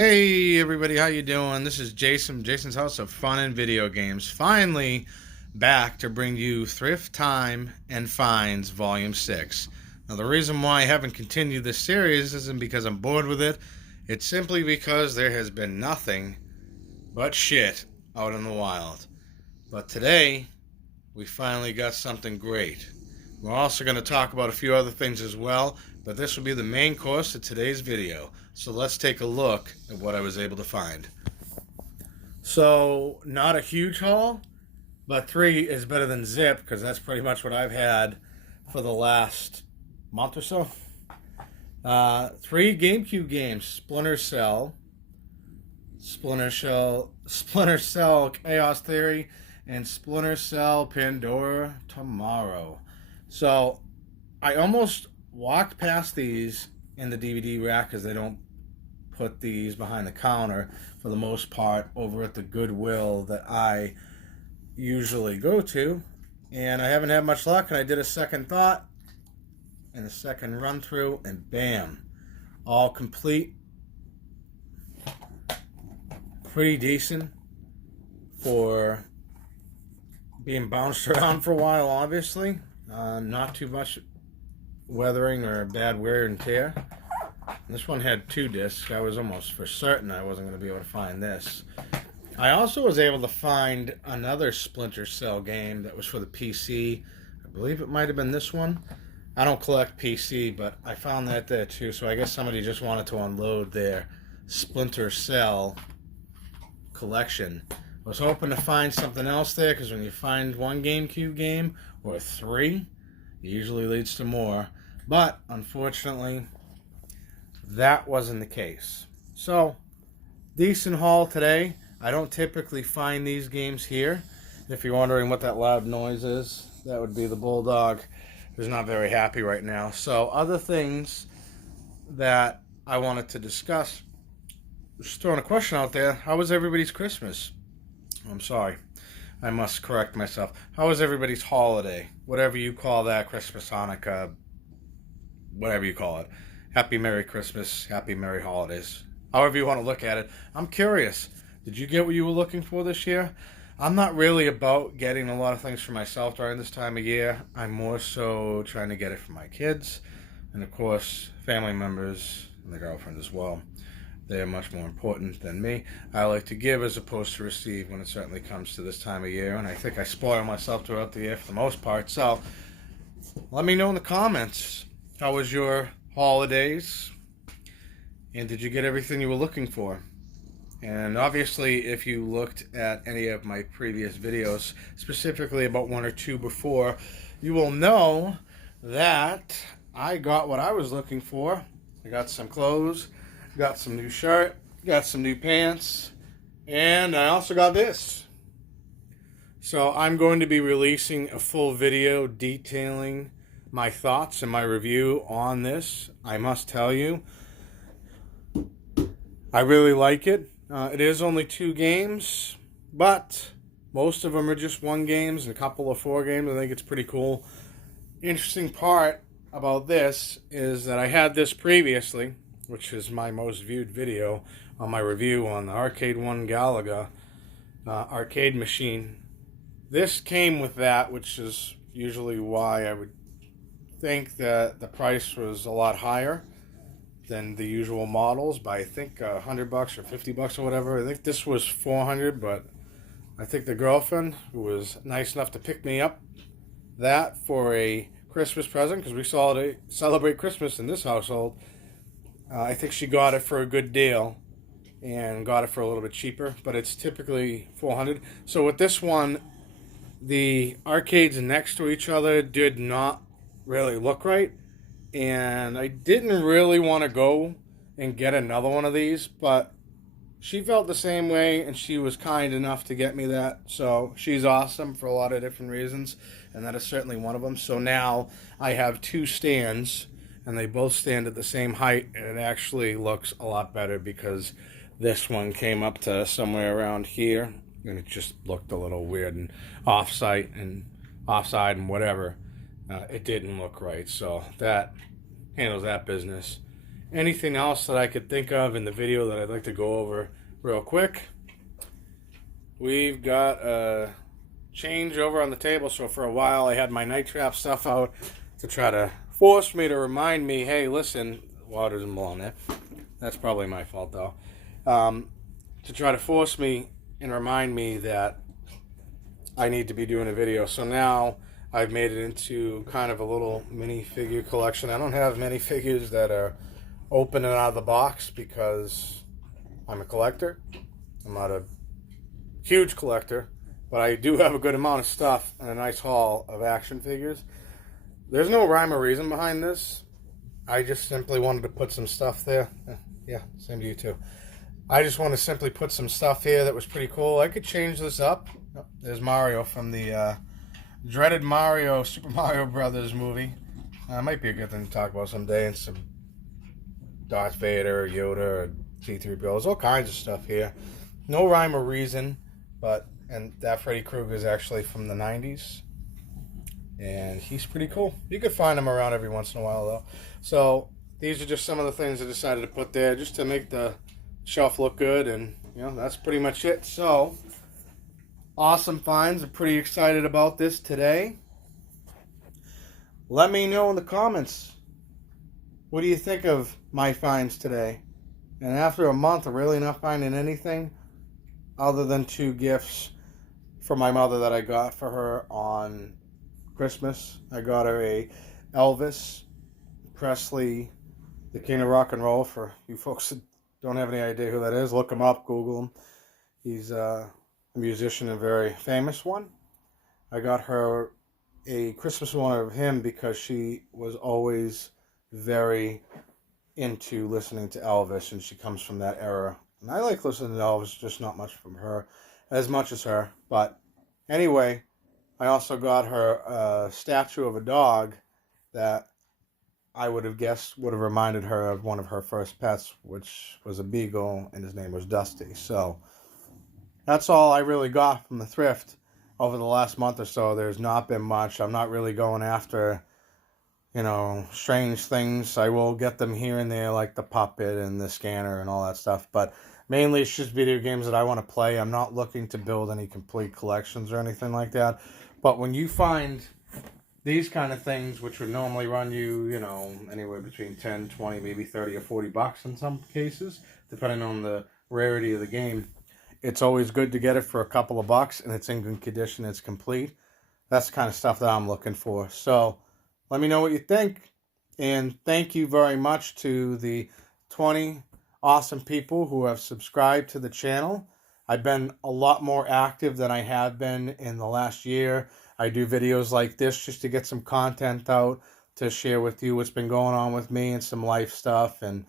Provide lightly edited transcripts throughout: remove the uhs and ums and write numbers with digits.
Hey everybody, how you doing? This is Jason, Jason's House of Fun and Video Games. Finally back to bring you Thrift Time and Finds Volume 6. Now the reason why I haven't continued this series isn't because I'm bored with it. It's simply because there has been nothing but shit out in the wild. But today, we finally got something great. We're also going to talk about a few other things as well, but this will be the main course of today's video. So let's take a look at what I was able to find. So, not a huge haul, but 3 is better than zip because that's pretty much what I've had for the last month or so. 3 GameCube games: Splinter Cell, Chaos Theory, and Splinter Cell Pandora Tomorrow. So I almost walked past these in the DVD rack because they don't put these behind the counter for the most part over at the Goodwill that I usually go to. And I haven't had much luck, and I did a second thought and a second run through, and bam, all complete. Pretty decent for being bounced around for a while, obviously. Not too much weathering or bad wear and tear. This one had 2 discs. I was almost for certain I wasn't going to be able to find this. I also was able to find another Splinter Cell game that was for the PC. I believe it might have been this one. I don't collect PC, but I found that there too. So I guess somebody just wanted to unload their Splinter Cell collection. I was hoping to find something else there, because when you find one GameCube game or 3, it usually leads to more. But unfortunately, that wasn't the case. So, decent haul today. I don't typically find these games here. If you're wondering what that loud noise is, that would be the bulldog, who's not very happy right now. So, other things that I wanted to discuss. Just throwing a question out there. How was everybody's Christmas? I'm sorry. I must correct myself. How was everybody's holiday? Whatever you call that, Christmas, Hanukkah, whatever you call it. Happy Merry Christmas, Happy Merry Holidays. However you want to look at it. I'm curious. Did you get what you were looking for this year? I'm not really about getting a lot of things for myself during this time of year. I'm more so trying to get it for my kids. And of course, family members and the girlfriend as well. They are much more important than me. I like to give as opposed to receive when it certainly comes to this time of year. And I think I spoil myself throughout the year for the most part. So let me know in the comments. How was your holidays? And did you get everything you were looking for? And obviously, if you looked at any of my previous videos, specifically about 1 or 2 before, you will know that I got what I was looking for. I got some clothes. Got some new shirt, got some new pants, and I also got this. So I'm going to be releasing a full video detailing my thoughts and my review on this. I must tell you, I really like it. It is only 2 games, but most of them are just 1 games and a couple of 4 games. I think it's pretty cool. Interesting part about this is that I had this previously, which is my most viewed video on my review on the Arcade One Galaga arcade machine. This came with that, which is usually why I would think that the price was a lot higher than the usual models by, I think, $100 or $50 or whatever. I think this was $400, but I think the girlfriend, who was nice enough to pick me up that for a Christmas present, because we celebrate Christmas in this household, I think she got it for a good deal and got it for a little bit cheaper, but it's typically $400. So with this one, the arcades next to each other did not really look right, and I didn't really want to go and get another one of these, but she felt the same way, and she was kind enough to get me that. So she's awesome for a lot of different reasons, and that is certainly one of them. So now I have 2 stands, and they both stand at the same height, and it actually looks a lot better because this one came up to somewhere around here, and it just looked a little weird and offside and whatever. It didn't look right, so that handles that business. anything else that I could think of in the video that I'd like to go over real quick. We've got a change over on the table. So for a while I had my night trap stuff out to try to force me to remind me, hey, listen, water doesn't belong there. That's probably my fault though. To try to force me and remind me that I need to be doing a video. So now I've made it into kind of a little mini figure collection. I don't have many figures that are open and out of the box because I'm a collector. I'm not a huge collector, but I do have a good amount of stuff and a nice haul of action figures. There's no rhyme or reason behind this. I just simply wanted to put some stuff there. Yeah, same to you too. I just want to simply put some stuff here that was pretty cool. I could change this up. Oh, there's Mario from the dreaded Mario, Super Mario Brothers movie. Might be a good thing to talk about someday. And some Darth Vader, Yoda, T3PO. There's all kinds of stuff here. No rhyme or reason, and that Freddy Krueger is actually from the 90s. And he's pretty cool. You could find him around every once in a while, though. So these are just some of the things I decided to put there just to make the shelf look good. And, that's pretty much it. So, awesome finds. I'm pretty excited about this today. Let me know in the comments. What do you think of my finds today? And after a month of really not finding anything other than 2 gifts for my mother that I got for her on Christmas. I got her a Elvis Presley, the King of Rock and Roll. For you folks that don't have any idea who that is, look him up, Google him. He's a musician and very famous one. I got her a Christmas one of him because she was always very into listening to Elvis, and she comes from that era. And I like listening to Elvis, just not much from her, as much as her. But anyway, I also got her a statue of a dog that I would have guessed would have reminded her of one of her first pets, which was a beagle, and his name was Dusty. So that's all I really got from the thrift over the last month or so. There's not been much. I'm not really going after, strange things. I will get them here and there, like the puppet and the scanner and all that stuff. But mainly it's just video games that I want to play. I'm not looking to build any complete collections or anything like that. But when you find these kind of things, which would normally run you, anywhere between 10, 20, maybe 30 or 40 bucks in some cases, depending on the rarity of the game, it's always good to get it for a couple of bucks, and it's in good condition, it's complete. That's the kind of stuff that I'm looking for. So let me know what you think. And thank you very much to the 20 awesome people who have subscribed to the channel. I've been a lot more active than I have been in the last year. I do videos like this just to get some content out to share with you what's been going on with me and some life stuff and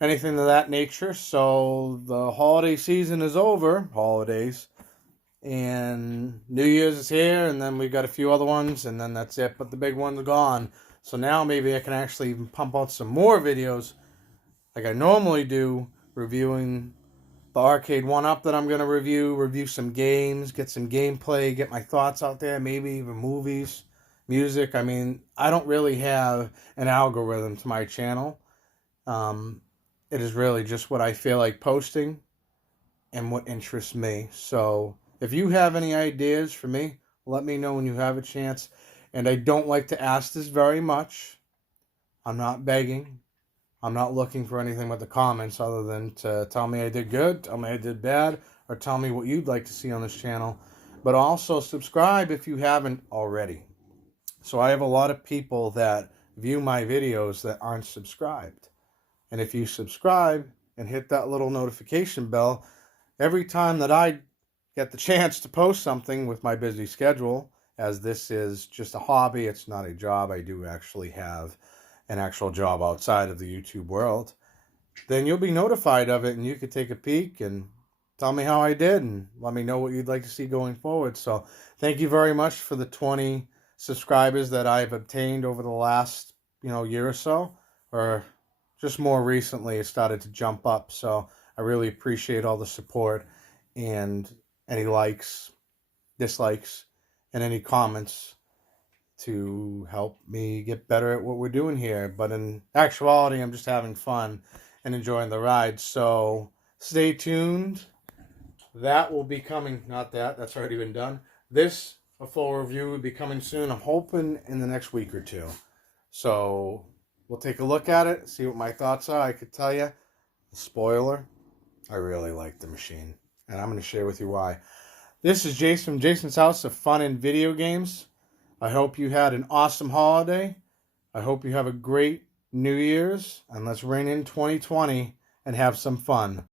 anything of that nature. So the holiday season is over, holidays, and New Year's is here, and then we've got a few other ones, and then that's it. But the big ones are gone. So now maybe I can actually even pump out some more videos like I normally do, reviewing the arcade 1-up that I'm going to review some games, get some gameplay, get my thoughts out there, maybe even movies, music. I mean, I don't really have an algorithm to my channel. It is really just what I feel like posting and what interests me. So if you have any ideas for me, let me know when you have a chance. And I don't like to ask this very much. I'm not begging. I'm not looking for anything with the comments other than to tell me I did good, tell me I did bad, or tell me what you'd like to see on this channel. But also subscribe if you haven't already. So I have a lot of people that view my videos that aren't subscribed. And if you subscribe and hit that little notification bell, every time that I get the chance to post something with my busy schedule, as this is just a hobby, it's not a job, I do actually have an actual job outside of the YouTube world, then you'll be notified of it and you could take a peek and tell me how I did and let me know what you'd like to see going forward. So thank you very much for the 20 subscribers that I've obtained over the last, year or so, or just more recently it started to jump up. So I really appreciate all the support and any likes, dislikes, and any comments to help me get better at what we're doing here. But in actuality, I'm just having fun and enjoying the ride. So stay tuned. That will be coming. Not that. That's already been done. This, a full review, will be coming soon. I'm hoping in the next week or two. So we'll take a look at it, see what my thoughts are. I could tell you, spoiler, I really like the machine. And I'm going to share with you why. This is Jason from Jason's House of Fun and Video Games. I hope you had an awesome holiday. I hope you have a great New Year's. And let's rein in 2020 and have some fun.